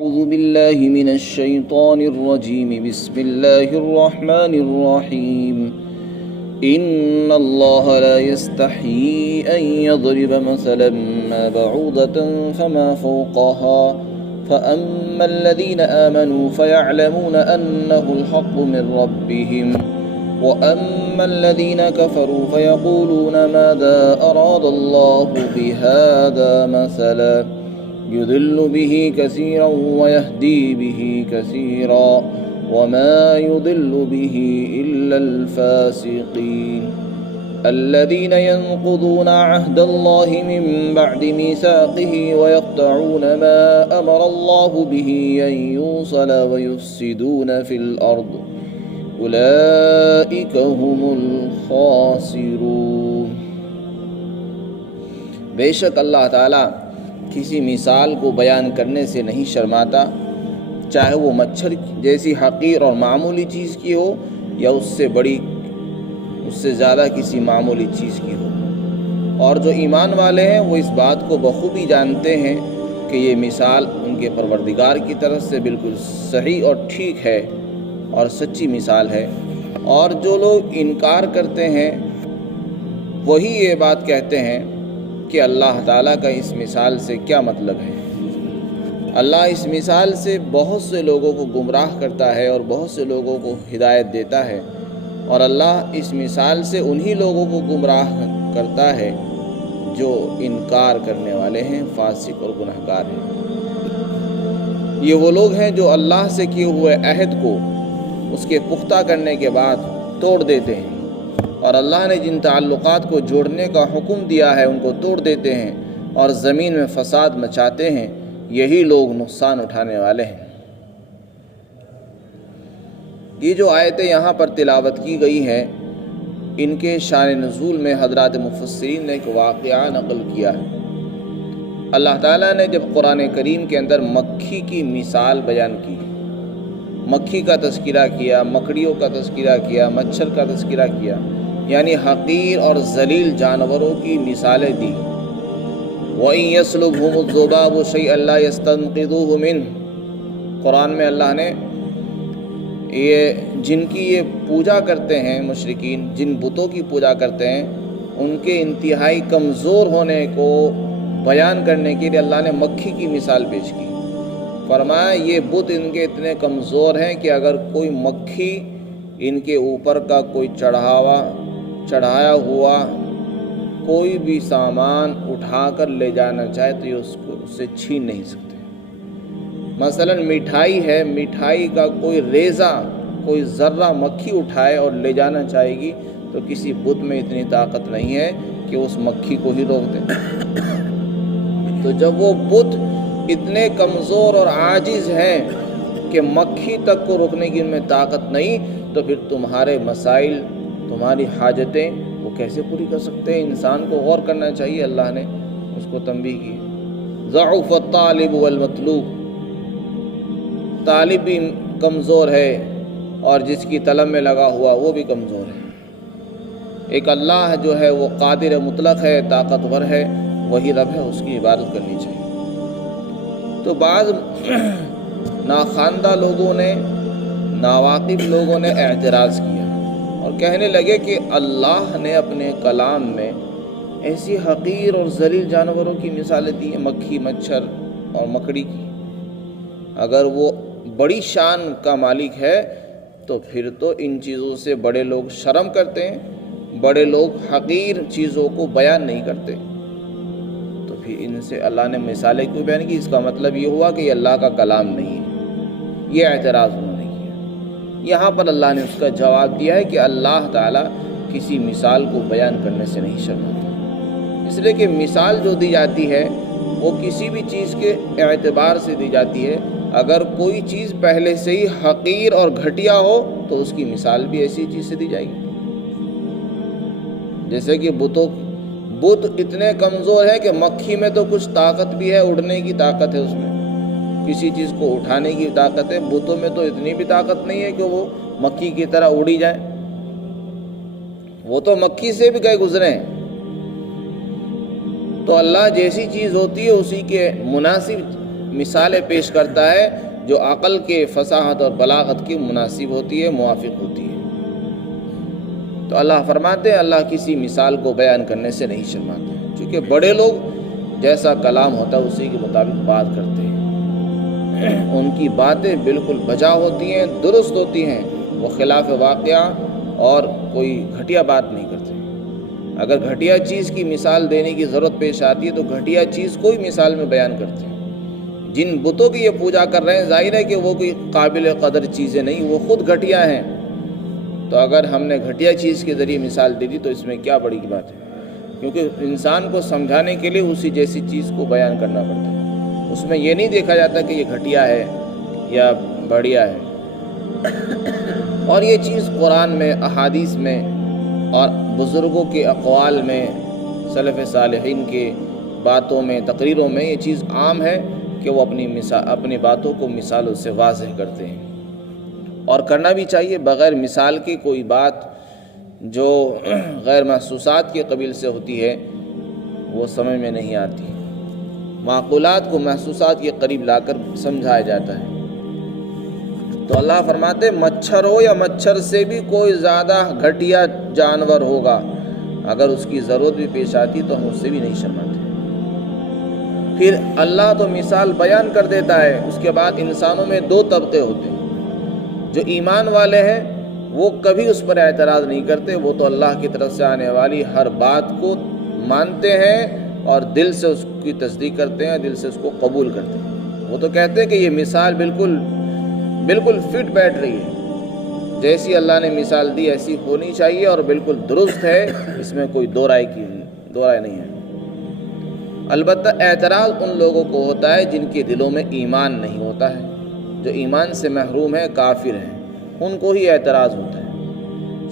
أعوذ بالله من الشيطان الرجيم بسم الله الرحمن الرحيم إن الله لا يستحيي أن يضرب مثلا ما بعوضة فما فوقها فأما الذين آمنوا فيعلمون أنه الحق من ربهم وأما الذين كفروا فيقولون ماذا أراد الله بهذا مثلا يضل به كثيرا ويهدي به كثيرا وما يضل به إلا الفاسقين الذين ينقضون عهد الله من بعد ميثاقه ويقطعون ما أمر الله به أن يوصل ويفسدون في الأرض أولئك هم الخاسرون۔ بے شک اللہ تعالیٰ کسی مثال کو بیان کرنے سے نہیں شرماتا، چاہے وہ مچھر جیسی حقیر اور معمولی چیز کی ہو یا اس سے بڑی، اس سے زیادہ کسی معمولی چیز کی ہو۔ اور جو ایمان والے ہیں وہ اس بات کو بخوبی جانتے ہیں کہ یہ مثال ان کے پروردگار کی طرف سے بالکل صحیح اور ٹھیک ہے اور سچی مثال ہے، اور جو لوگ انکار کرتے ہیں وہی یہ بات کہتے ہیں کہ اللہ تعالیٰ کا اس مثال سے کیا مطلب ہے۔ اللہ اس مثال سے بہت سے لوگوں کو گمراہ کرتا ہے اور بہت سے لوگوں کو ہدایت دیتا ہے، اور اللہ اس مثال سے انہی لوگوں کو گمراہ کرتا ہے جو انکار کرنے والے ہیں، فاسق اور گنہگار ہیں۔ یہ وہ لوگ ہیں جو اللہ سے کیے ہوئے عہد کو اس کے پختہ کرنے کے بعد توڑ دیتے ہیں، اور اللہ نے جن تعلقات کو جوڑنے کا حکم دیا ہے ان کو توڑ دیتے ہیں اور زمین میں فساد مچاتے ہیں۔ یہی لوگ نقصان اٹھانے والے ہیں۔ یہ جو آیتیں یہاں پر تلاوت کی گئی ہیں، ان کے شان نزول میں حضرات مفسرین نے ایک واقعہ نقل کیا ہے۔ اللہ تعالیٰ نے جب قرآن کریم کے اندر مکھی کی مثال بیان کی، مکھی کا تذکرہ کیا، مکڑیوں کا تذکرہ کیا، مچھر کا تذکرہ کیا، یعنی حقیر اور ذلیل جانوروں کی مثالیں دی۔ وَإِن يَسْلُبْهُمُ الذُّبَابُ شَيْئًا لَّا يَسْتَنقِذُوهُ مِنْهُ، قرآن میں اللہ نے یہ جن کی یہ پوجا کرتے ہیں مشرکین، جن بتوں کی پوجا کرتے ہیں، ان کے انتہائی کمزور ہونے کو بیان کرنے کے لیے اللہ نے مکھی کی مثال پیش کی۔ فرمایا یہ بت ان کے اتنے کمزور ہیں کہ اگر کوئی مکھی ان کے اوپر کا کوئی چڑھایا ہوا کوئی بھی سامان اٹھا کر لے جانا چاہے تو یہ اس سے چھین نہیں سکتے۔ مثلا مٹھائی ہے، مٹھائی کا کوئی ریزہ، کوئی ذرہ مکھی اٹھائے اور لے جانا چاہے گی تو کسی بت میں اتنی طاقت نہیں ہے کہ اس مکھی کو ہی روک دے۔ تو جب وہ بت اتنے کمزور اور عاجز ہیں کہ مکھی تک کو روکنے کی ان میں طاقت نہیں، تو پھر تمہارے مسائل، تمہاری حاجتیں وہ کیسے پوری کر سکتے ہیں؟ انسان کو غور کرنا چاہیے۔ اللہ نے اس کو تنبیہ کی۔ ضعف الطالب والمطلوب، طالب بھی کمزور ہے اور جس کی طلب میں لگا ہوا وہ بھی کمزور ہے۔ ایک اللہ جو ہے وہ قادر مطلق ہے، طاقتور ہے، وہی رب ہے، اس کی عبادت کرنی چاہیے۔ تو بعض ناخواندہ لوگوں نے، ناواقف لوگوں نے اعتراض کیا اور کہنے لگے کہ اللہ نے اپنے کلام میں ایسی حقیر اور ذلیل جانوروں کی مثالیں دی ہیں، مکھی، مچھر اور مکڑی کی۔ اگر وہ بڑی شان کا مالک ہے تو پھر تو ان چیزوں سے بڑے لوگ شرم کرتے ہیں، بڑے لوگ حقیر چیزوں کو بیان نہیں کرتے، تو پھر ان سے اللہ نے مثالیں کیوں بیان کی؟ اس کا مطلب یہ ہوا کہ یہ اللہ کا کلام نہیں ہے۔ یہ اعتراض انہوں نے کیا۔ یہاں پر اللہ نے اس کا جواب دیا ہے کہ اللہ تعالیٰ کسی مثال کو بیان کرنے سے نہیں شرماتا، اس لیے کہ مثال جو دی جاتی ہے وہ کسی بھی چیز کے اعتبار سے دی جاتی ہے۔ اگر کوئی چیز پہلے سے ہی حقیر اور گھٹیا ہو تو اس کی مثال بھی ایسی چیز سے دی جائے گی۔ جیسے کہ بت اتنے کمزور ہے کہ مکھی میں تو کچھ طاقت بھی ہے، اڑنے کی طاقت ہے، اس میں کسی چیز کو اٹھانے کی طاقت ہے۔ بتوں میں تو اتنی بھی طاقت نہیں ہے کہ وہ مکھی کی طرح اڑی جائیں، وہ تو مکھی سے بھی گئے گزرے ہیں۔ تو اللہ جیسی چیز ہوتی ہے اسی کے مناسب مثالیں پیش کرتا ہے جو عقل کے فصاحت اور بلاغت کی مناسب ہوتی ہے، موافق ہوتی ہے۔ تو اللہ فرماتے ہیں اللہ کسی مثال کو بیان کرنے سے نہیں شرماتے، چونکہ بڑے لوگ جیسا کلام ہوتا ہے اسی کے مطابق بات کرتے ہیں، ان کی باتیں بالکل بجا ہوتی ہیں، درست ہوتی ہیں، وہ خلاف واقعہ اور کوئی گھٹیا بات نہیں کرتے۔ اگر گھٹیا چیز کی مثال دینے کی ضرورت پیش آتی ہے تو گھٹیا چیز کوئی مثال میں بیان کرتے ہیں۔ جن بتوں کی یہ پوجا کر رہے ہیں ظاہر ہے کہ وہ کوئی قابل قدر چیزیں نہیں، وہ خود گھٹیا ہیں، تو اگر ہم نے گھٹیا چیز کے ذریعے مثال دے دی تو اس میں کیا بڑی بات ہے، کیونکہ انسان کو سمجھانے کے لیے اسی جیسی چیز کو بیان کرنا پڑتا ہے، اس میں یہ نہیں دیکھا جاتا کہ یہ گھٹیا ہے یا بڑھیا ہے۔ اور یہ چیز قرآن میں، احادیث میں اور بزرگوں کے اقوال میں، سلف صالحین کے باتوں میں، تقریروں میں یہ چیز عام ہے کہ وہ اپنی باتوں کو مثالوں سے واضح کرتے ہیں، اور کرنا بھی چاہیے۔ بغیر مثال کی کوئی بات جو غیر محسوسات کے قبیل سے ہوتی ہے وہ سمجھ میں نہیں آتی، معقولات کو محسوسات کے قریب لا کر سمجھایا جاتا ہے۔ تو اللہ فرماتے مچھر ہو یا مچھر سے بھی کوئی زیادہ گھٹیا جانور ہوگا، اگر اس کی ضرورت بھی پیش آتی تو ہم اس سے بھی نہیں شرماتے۔ پھر اللہ تو مثال بیان کر دیتا ہے، اس کے بعد انسانوں میں دو طبقے ہوتے ہیں۔ جو ایمان والے ہیں وہ کبھی اس پر اعتراض نہیں کرتے، وہ تو اللہ کی طرف سے آنے والی ہر بات کو مانتے ہیں اور دل سے اس کی تصدیق کرتے ہیں، دل سے اس کو قبول کرتے ہیں۔ وہ تو کہتے ہیں کہ یہ مثال بالکل فٹ بیٹھ رہی ہے، جیسی اللہ نے مثال دی ایسی ہونی چاہیے اور بالکل درست ہے، اس میں کوئی دو رائے نہیں ہے۔ البتہ اعتراض ان لوگوں کو ہوتا ہے جن کے دلوں میں ایمان نہیں ہوتا ہے، جو ایمان سے محروم ہے، کافر ہیں، ان کو ہی اعتراض ہوتا ہے۔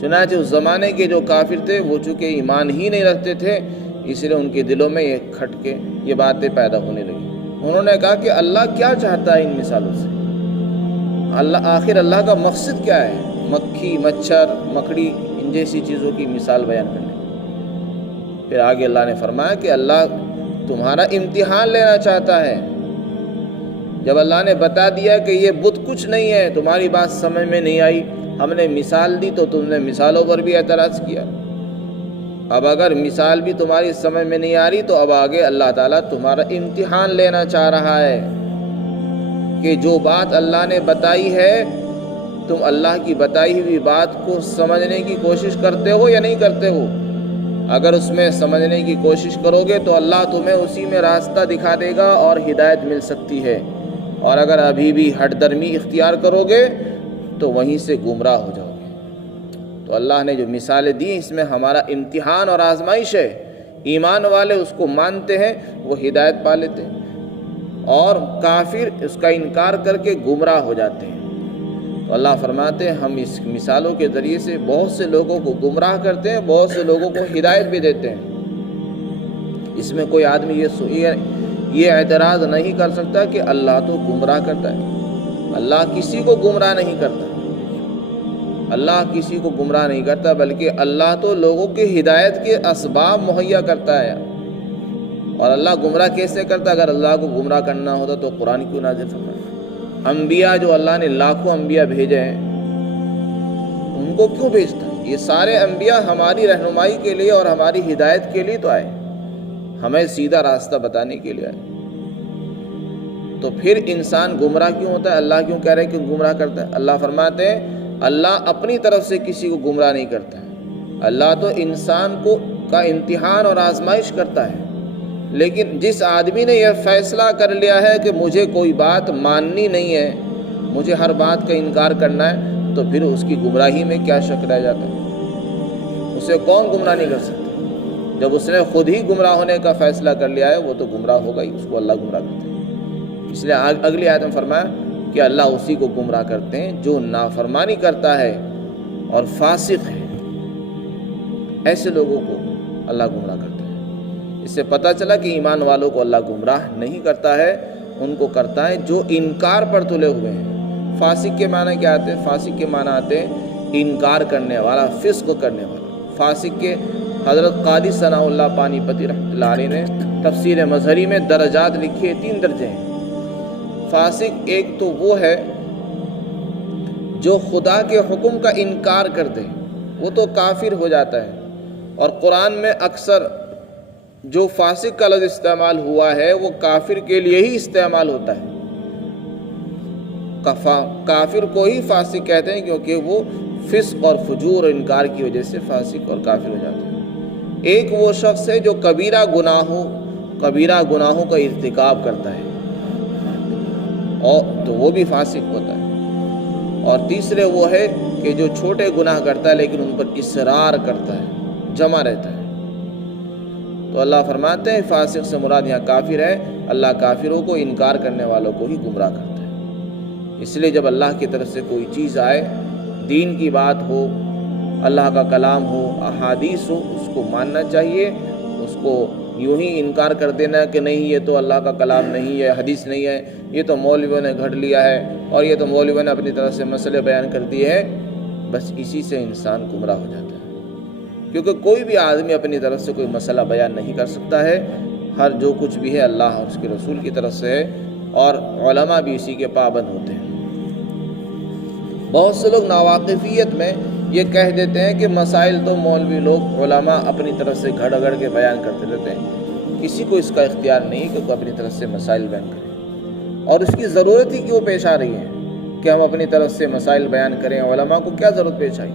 چنانچہ اس زمانے کے جو کافر تھے وہ چونکہ ایمان ہی نہیں رکھتے تھے، اس لیے ان کے دلوں میں یہ کھٹکے، یہ باتیں پیدا ہونے لگی۔ انہوں نے کہا کہ اللہ کیا چاہتا ہے ان مثالوں سے، آخر اللہ کا مقصد کیا ہے مکھی، مچھر، مکڑی، ان جیسی چیزوں کی مثال بیان کرنے۔ پھر آگے اللہ نے فرمایا کہ اللہ تمہارا امتحان لینا چاہتا ہے۔ جب اللہ نے بتا دیا کہ یہ بت کچھ نہیں ہے، تمہاری بات سمجھ میں نہیں آئی، ہم نے مثال دی تو تم نے مثالوں پر بھی اعتراض کیا۔ اب اگر مثال بھی تمہاری سمجھ میں نہیں آ رہی تو اب آگے اللہ تعالیٰ تمہارا امتحان لینا چاہ رہا ہے کہ جو بات اللہ نے بتائی ہے تم اللہ کی بتائی ہوئی بات کو سمجھنے کی کوشش کرتے ہو یا نہیں کرتے ہو۔ اگر اس میں سمجھنے کی کوشش کرو گے تو اللہ تمہیں اسی میں راستہ دکھا دے گا اور ہدایت مل سکتی ہے، اور اگر ابھی بھی ہٹ درمی اختیار کرو گے تو وہیں سے گمراہ ہو جاؤ گے۔ تو اللہ نے جو مثالیں دی اس میں ہمارا امتحان اور آزمائش ہے۔ ایمان والے اس کو مانتے ہیں، وہ ہدایت پا لیتے ہیں، اور کافر اس کا انکار کر کے گمراہ ہو جاتے ہیں۔ تو اللہ فرماتے ہیں ہم اس مثالوں کے ذریعے سے بہت سے لوگوں کو گمراہ کرتے ہیں، بہت سے لوگوں کو ہدایت بھی دیتے ہیں۔ اس میں کوئی آدمی یہ اعتراض نہیں کر سکتا کہ اللہ تو گمراہ کرتا ہے۔ اللہ کسی کو گمراہ نہیں کرتا، اللہ کسی کو گمراہ نہیں کرتا، بلکہ اللہ تو لوگوں کی ہدایت کے اسباب مہیا کرتا ہے۔ اور اللہ گمراہ کیسے کرتا؟ اگر اللہ کو گمراہ کرنا ہوتا تو قرآن کیوں نازل فرمایا؟ انبیاء جو اللہ نے لاکھوں انبیاء بھیجے ہیں ان کو کیوں بھیجتا ہے؟ یہ سارے انبیاء ہماری رہنمائی کے لیے اور ہماری ہدایت کے لیے تو آئے، ہمیں سیدھا راستہ بتانے کے لیے آئے۔ تو پھر انسان گمراہ کیوں ہوتا ہے؟ اللہ کیوں کہہ رہے کہ گمراہ کرتا ہے؟ اللہ فرماتے ہیں اللہ اپنی طرف سے کسی کو گمراہ نہیں کرتا ہے، اللہ تو انسان کا امتحان اور آزمائش کرتا ہے۔ لیکن جس آدمی نے یہ فیصلہ کر لیا ہے کہ مجھے کوئی بات ماننی نہیں ہے، مجھے ہر بات کا انکار کرنا ہے، تو پھر اس کی گمراہی میں کیا شک رہ جاتا ہے؟ اسے کون گمراہ نہیں کر سکتا؟ جب اس نے خود ہی گمراہ ہونے کا فیصلہ کر لیا ہے وہ تو گمراہ ہوگا ہی، اس کو اللہ گمراہ کرتا ہے۔ اس لیے اگلی آیت میں فرمایا کہ اللہ اسی کو گمراہ کرتے ہیں جو نافرمانی کرتا ہے اور فاسق ہے، ایسے لوگوں کو اللہ گمراہ کرتا ہے۔ اس سے پتہ چلا کہ ایمان والوں کو اللہ گمراہ نہیں کرتا ہے، ان کو کرتا ہے جو انکار پر تلے ہوئے ہیں۔ فاسق کے معنی کیا آتے ہیں؟ فاسق کے معنی آتے ہیں انکار کرنے والا، فسق کرنے والا۔ فاسق کے حضرت قاضی ثناء اللہ پانی پتی رحمۃ اللہ علیہ نے تفسیر مظہری میں درجات لکھی ہے، 3 درجے ہیں۔ فاسق ایک تو وہ ہے جو خدا کے حکم کا انکار کر دے، وہ تو کافر ہو جاتا ہے۔ اور قرآن میں اکثر جو فاسق کا لفظ استعمال ہوا ہے وہ کافر کے لیے ہی استعمال ہوتا ہے۔ کافر کو ہی فاسق کہتے ہیں کیونکہ وہ فسق اور فجور اور انکار کی وجہ سے فاسق اور کافر ہو جاتے ہیں۔ ایک وہ شخص ہے جو کبیرہ گناہوں کا ارتکاب کرتا ہے اور تو وہ بھی فاسق ہوتا ہے۔ اور تیسرے وہ ہے کہ جو چھوٹے گناہ کرتا ہے لیکن ان پر اصرار کرتا ہے، جمع رہتا ہے۔ تو اللہ فرماتے ہیں فاسق سے مراد یہاں کافر ہے۔ اللہ کافروں کو، انکار کرنے والوں کو ہی گمراہ کرتا ہے۔ اس لیے جب اللہ کی طرف سے کوئی چیز آئے، دین کی بات ہو، اللہ کا کلام ہو، احادیث ہو، اس کو ماننا چاہیے۔ اس کو یوں ہی انکار کر دینا کہ نہیں یہ تو اللہ کا کلام نہیں ہے، حدیث نہیں ہے، یہ تو مولویوں نے گھڑ لیا ہے اور یہ تو مولویوں نے اپنی طرف سے مسئلے بیان کر دیے ہیں، بس اسی سے انسان گمراہ ہو جاتا ہے۔ کیونکہ کوئی بھی آدمی اپنی طرف سے کوئی مسئلہ بیان نہیں کر سکتا ہے، ہر جو کچھ بھی ہے اللہ اور اس کے رسول کی طرف سے ہے، اور علماء بھی اسی کے پابند ہوتے ہیں۔ بہت سے لوگ ناواقفیت میں یہ کہہ دیتے ہیں کہ مسائل تو مولوی لوگ، علماء اپنی طرف سے گھڑ گھڑ کے بیان کرتے رہتے ہیں۔ کسی کو اس کا اختیار نہیں کہ وہ اپنی طرف سے مسائل بیان کرے، اور اس کی ضرورت ہی کیوں پیش آ رہی ہے کہ ہم اپنی طرف سے مسائل بیان کریں؟ علماء کو کیا ضرورت پیش آئی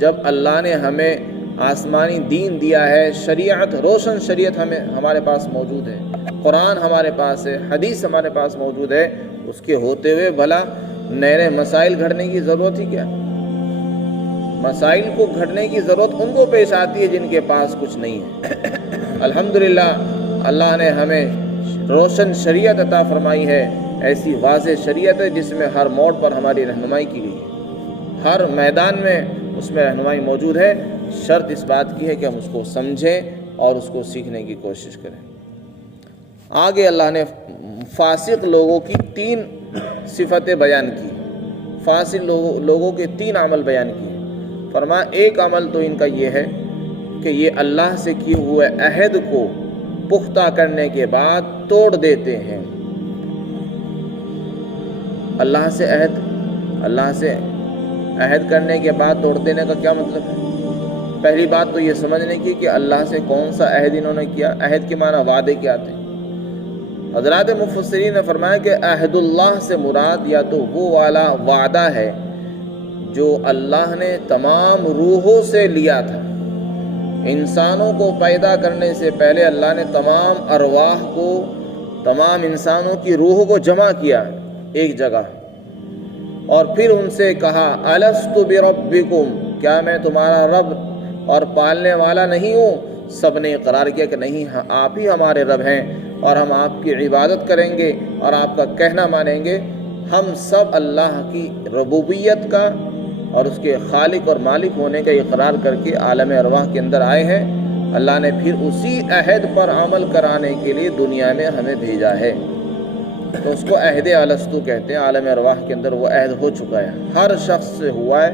جب اللہ نے ہمیں آسمانی دین دیا ہے، شریعت، روشن شریعت ہمارے پاس موجود ہے، قرآن ہمارے پاس ہے، حدیث ہمارے پاس موجود ہے، اس کے ہوتے ہوئے بھلا نئے نئے مسائل گھڑنے کی ضرورت ہی کیا؟ مسائل کو گھڑنے کی ضرورت ان کو پیش آتی ہے جن کے پاس کچھ نہیں ہے۔ الحمدللہ اللہ نے ہمیں روشن شریعت عطا فرمائی ہے، ایسی واضح شریعت ہے جس میں ہر موڑ پر ہماری رہنمائی کی گئی ہے، ہر میدان میں اس میں رہنمائی موجود ہے۔ شرط اس بات کی ہے کہ ہم اس کو سمجھیں اور اس کو سیکھنے کی کوشش کریں۔ آگے اللہ نے فاسق لوگوں کی 3 صفتیں بیان کی، فاسق لوگوں کے 3 عمل بیان کیے۔ فرمایا ایک عمل تو ان کا یہ ہے کہ یہ اللہ سے کیے ہوئے عہد کو پختہ کرنے کے بعد توڑ دیتے ہیں۔ اللہ سے عہد کرنے کے بعد توڑ دینے کا کیا مطلب ہے؟ پہلی بات تو یہ سمجھنے کی کہ اللہ سے کون سا عہد انہوں نے کیا۔ عہد کے معنی وعدے کیا تھے؟ حضرات مفسرین نے فرمایا کہ عہد اللہ سے مراد یا تو وہ والا وعدہ ہے جو اللہ نے تمام روحوں سے لیا تھا۔ انسانوں کو پیدا کرنے سے پہلے اللہ نے تمام ارواح کو، تمام انسانوں کی روحوں کو جمع کیا ایک جگہ، اور پھر ان سے کہا الست بربکم، کیا میں تمہارا رب اور پالنے والا نہیں ہوں؟ سب نے اقرار کیا کہ نہیں، آپ ہی ہمارے رب ہیں اور ہم آپ کی عبادت کریں گے اور آپ کا کہنا مانیں گے۔ ہم سب اللہ کی ربوبیت کا اور اس کے خالق اور مالک ہونے کا اقرار کر کے عالم ارواح کے اندر آئے ہیں۔ اللہ نے پھر اسی عہد پر عمل کرانے کے لیے دنیا میں ہمیں بھیجا ہے، تو اس کو عہد الستو کہتے ہیں۔ عالم ارواح کے اندر وہ عہد ہو چکا ہے، ہر شخص سے ہوا ہے،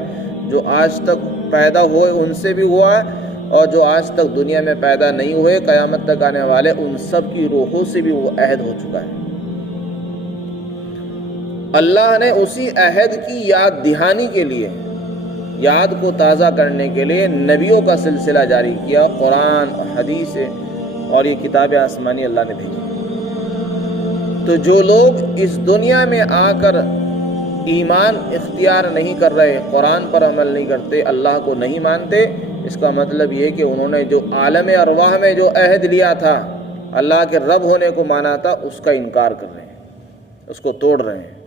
جو آج تک پیدا ہوئے ان سے بھی ہوا ہے، اور جو آج تک دنیا میں پیدا نہیں ہوئے قیامت تک آنے والے ان سب کی روحوں سے بھی وہ عہد ہو چکا ہے۔ اللہ نے اسی عہد کی یاد دہانی کے لیے، یاد کو تازہ کرنے کے لیے نبیوں کا سلسلہ جاری کیا، قرآن، حدیث اور یہ کتاب آسمانی اللہ نے بھیجی۔ تو جو لوگ اس دنیا میں آ کر ایمان اختیار نہیں کر رہے، قرآن پر عمل نہیں کرتے، اللہ کو نہیں مانتے، اس کا مطلب یہ کہ انہوں نے جو عالم ارواح میں جو عہد لیا تھا، اللہ کے رب ہونے کو مانا تھا، اس کا انکار کر رہے ہیں، اس کو توڑ رہے ہیں۔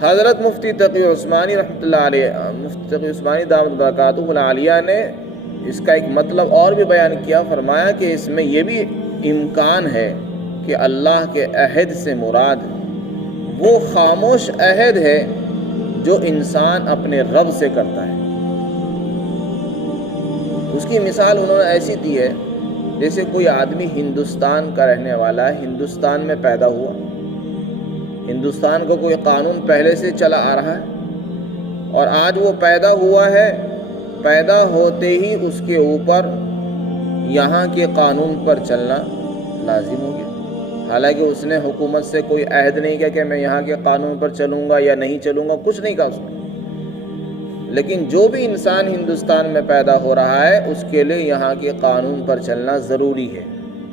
حضرت مفتی تقی عثمانی رحمۃ اللہ علیہ، مفتی تقی عثمانی دامت برکاتہ العالیہ نے اس کا ایک مطلب اور بھی بیان کیا۔ فرمایا کہ اس میں یہ بھی امکان ہے کہ اللہ کے عہد سے مراد وہ خاموش عہد ہے جو انسان اپنے رب سے کرتا ہے۔ اس کی مثال انہوں نے ایسی دی ہے جیسے کوئی آدمی ہندوستان کا رہنے والا ہے، ہندوستان میں پیدا ہوا، ہندوستان کا کوئی قانون پہلے سے چلا آ رہا ہے، اور آج وہ پیدا ہوا ہے، پیدا ہوتے ہی اس کے اوپر یہاں کے قانون پر چلنا لازم ہو گیا۔ حالانکہ اس نے حکومت سے کوئی عہد نہیں کیا کہ میں یہاں کے قانون پر چلوں گا یا نہیں چلوں گا، کچھ نہیں کہا اس نے۔ لیکن جو بھی انسان ہندوستان میں پیدا ہو رہا ہے اس کے لیے یہاں کے قانون پر چلنا ضروری ہے،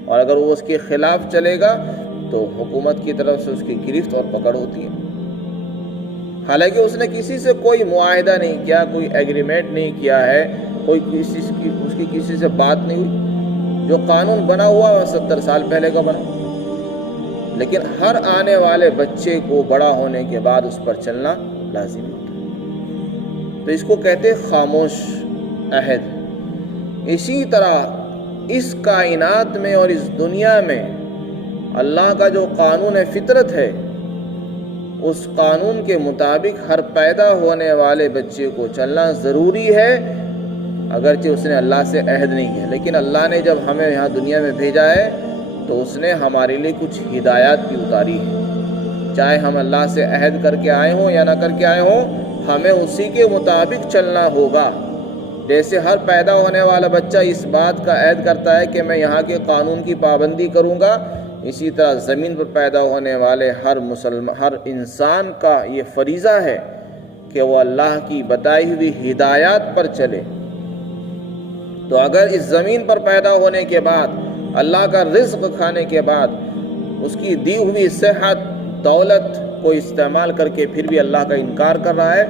اور اگر وہ اس کے خلاف چلے گا تو حکومت کی طرف سے اس کی گرفت اور پکڑ ہوتی ہے۔ حالانکہ اس نے کسی سے کوئی معاہدہ نہیں کیا، کوئی ایگریمنٹ نہیں کیا ہے، اس کی کسی سے بات نہیں ہوئی۔ جو قانون بنا ہوا وہ 70 سال پہلے کا بنا، لیکن ہر آنے والے بچے کو بڑا ہونے کے بعد اس پر چلنا لازمی ہوتا ہے۔ تو اس کو کہتے ہیں خاموش عہد۔ اسی طرح اس کائنات میں اور اس دنیا میں اللہ کا جو قانون فطرت ہے، اس قانون کے مطابق ہر پیدا ہونے والے بچے کو چلنا ضروری ہے، اگرچہ اس نے اللہ سے عہد نہیں ہے۔ لیکن اللہ نے جب ہمیں یہاں دنیا میں بھیجا ہے تو اس نے ہمارے لیے کچھ ہدایات بھی اتاری ہے، چاہے ہم اللہ سے عہد کر کے آئے ہوں یا نہ کر کے آئے ہوں، ہمیں اسی کے مطابق چلنا ہوگا۔ جیسے ہر پیدا ہونے والا بچہ اس بات کا عہد کرتا ہے کہ میں یہاں کے قانون کی پابندی کروں گا، اسی طرح زمین پر پیدا ہونے والے ہر انسان کا یہ فریضہ ہے کہ وہ اللہ کی بتائی ہوئی ہدایات پر چلے۔ تو اگر اس زمین پر پیدا ہونے کے بعد، اللہ کا رزق کھانے کے بعد، اس کی دی ہوئی صحت دولت کو استعمال کر کے پھر بھی اللہ کا انکار کر رہا ہے،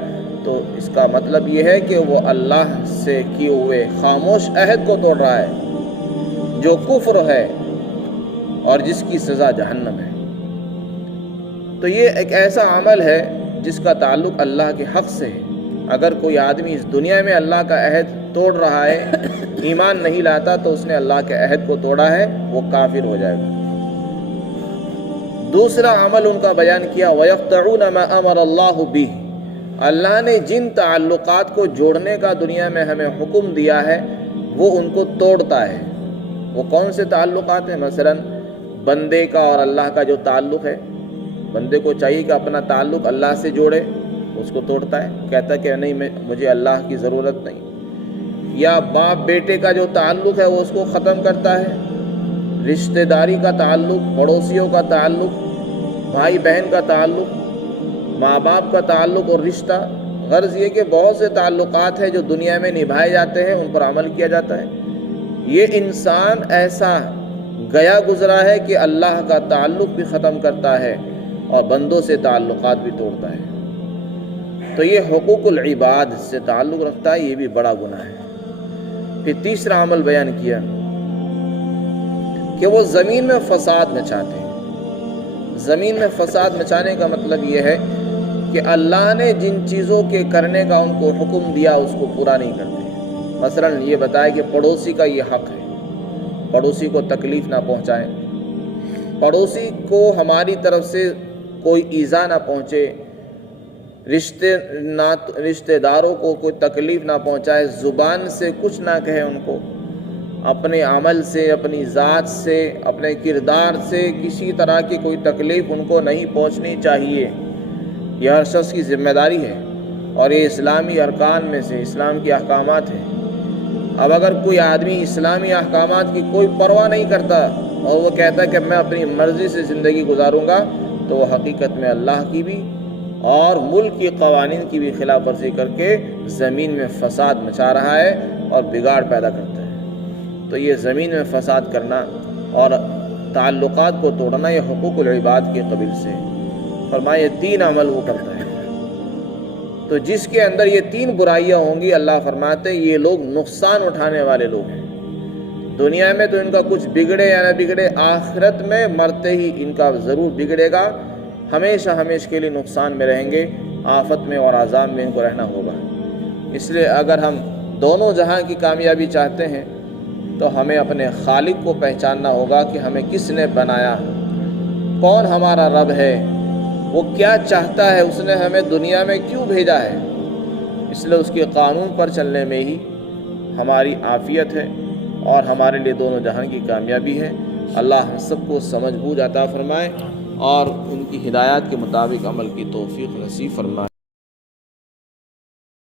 تو اس کا مطلب یہ ہے کہ وہ اللہ سے کیے ہوئے خاموش عہد کو توڑ رہا ہے، جو کفر ہے اور جس کی سزا جہنم ہے۔ تو یہ ایک ایسا عمل ہے جس کا تعلق اللہ کے حق سے ہے۔ اگر کوئی آدمی اس دنیا میں اللہ کا عہد توڑ رہا ہے، ایمان نہیں لاتا، تو اس نے اللہ کے عہد کو توڑا ہے، وہ کافر ہو جائے گا۔ دوسرا عمل ان کا بیان کیا، وَيَقْطَعُونَ مَا أَمَرَ اللَّهُ بِهِ، اللہ نے جن تعلقات کو جوڑنے کا دنیا میں ہمیں حکم دیا ہے وہ ان کو توڑتا ہے۔ وہ کون سے تعلقات ہیں؟ مثلا بندے کا اور اللہ کا جو تعلق ہے، بندے کو چاہیے کہ اپنا تعلق اللہ سے جوڑے، اس کو توڑتا ہے، کہتا ہے کہ نہیں مجھے اللہ کی ضرورت نہیں۔ یا باپ بیٹے کا جو تعلق ہے وہ اس کو ختم کرتا ہے، رشتہ داری کا تعلق، پڑوسیوں کا تعلق، بھائی بہن کا تعلق، ماں باپ کا تعلق اور رشتہ۔ غرض یہ کہ بہت سے تعلقات ہیں جو دنیا میں نبھائے جاتے ہیں، ان پر عمل کیا جاتا ہے۔ یہ انسان ایسا گیا گزرا ہے کہ اللہ کا تعلق بھی ختم کرتا ہے اور بندوں سے تعلقات بھی توڑتا ہے۔ تو یہ حقوق العباد سے تعلق رکھتا ہے، یہ بھی بڑا گناہ ہے۔ پھر تیسرا عمل بیان کیا کہ وہ زمین میں فساد مچاتے ہیں۔ زمین میں فساد مچانے کا مطلب یہ ہے کہ اللہ نے جن چیزوں کے کرنے کا ان کو حکم دیا اس کو پورا نہیں کرتے۔ مثلا یہ بتائے کہ پڑوسی کا یہ حق ہے، پڑوسی کو تکلیف نہ پہنچائیں، پڑوسی کو ہماری طرف سے کوئی ایذا نہ پہنچے، رشتہ داروں کو کوئی تکلیف نہ پہنچائے، زبان سے کچھ نہ کہے ان کو، اپنے عمل سے، اپنی ذات سے، اپنے کردار سے کسی طرح کی کوئی تکلیف ان کو نہیں پہنچنی چاہیے۔ یہ ہر شخص کی ذمہ داری ہے اور یہ اسلامی ارکان میں سے، اسلام کے احکامات ہیں۔ اب اگر کوئی آدمی اسلامی احکامات کی کوئی پرواہ نہیں کرتا اور وہ کہتا ہے کہ میں اپنی مرضی سے زندگی گزاروں گا، تو وہ حقیقت میں اللہ کی بھی اور ملک کی قوانین کی بھی خلاف ورزی کر کے زمین میں فساد مچا رہا ہے اور بگاڑ پیدا کرتا ہے۔ تو یہ زمین میں فساد کرنا اور تعلقات کو توڑنا یہ حقوق العباد کے قبیل سے۔ فرمایا یہ 3 عمل وہ کرتا ہے۔ تو جس کے اندر یہ 3 برائیاں ہوں گی، اللہ فرماتے ہیں یہ لوگ نقصان اٹھانے والے لوگ ہیں۔ دنیا میں تو ان کا کچھ بگڑے یا نہ بگڑے، آخرت میں مرتے ہی ان کا ضرور بگڑے گا، ہمیشہ کے لیے نقصان میں رہیں گے، آفت میں اور عذاب میں ان کو رہنا ہوگا۔ اس لیے اگر ہم دونوں جہاں کی کامیابی چاہتے ہیں تو ہمیں اپنے خالق کو پہچاننا ہوگا کہ ہمیں کس نے بنایا، کون ہمارا رب ہے، وہ کیا چاہتا ہے، اس نے ہمیں دنیا میں کیوں بھیجا ہے۔ اس لیے اس کے قانون پر چلنے میں ہی ہماری عافیت ہے اور ہمارے لیے دونوں جہان کی کامیابی ہے۔ اللہ ہم سب کو سمجھ بوجھ عطا فرمائے اور ان کی ہدایات کے مطابق عمل کی توفیق نصیب فرمائے۔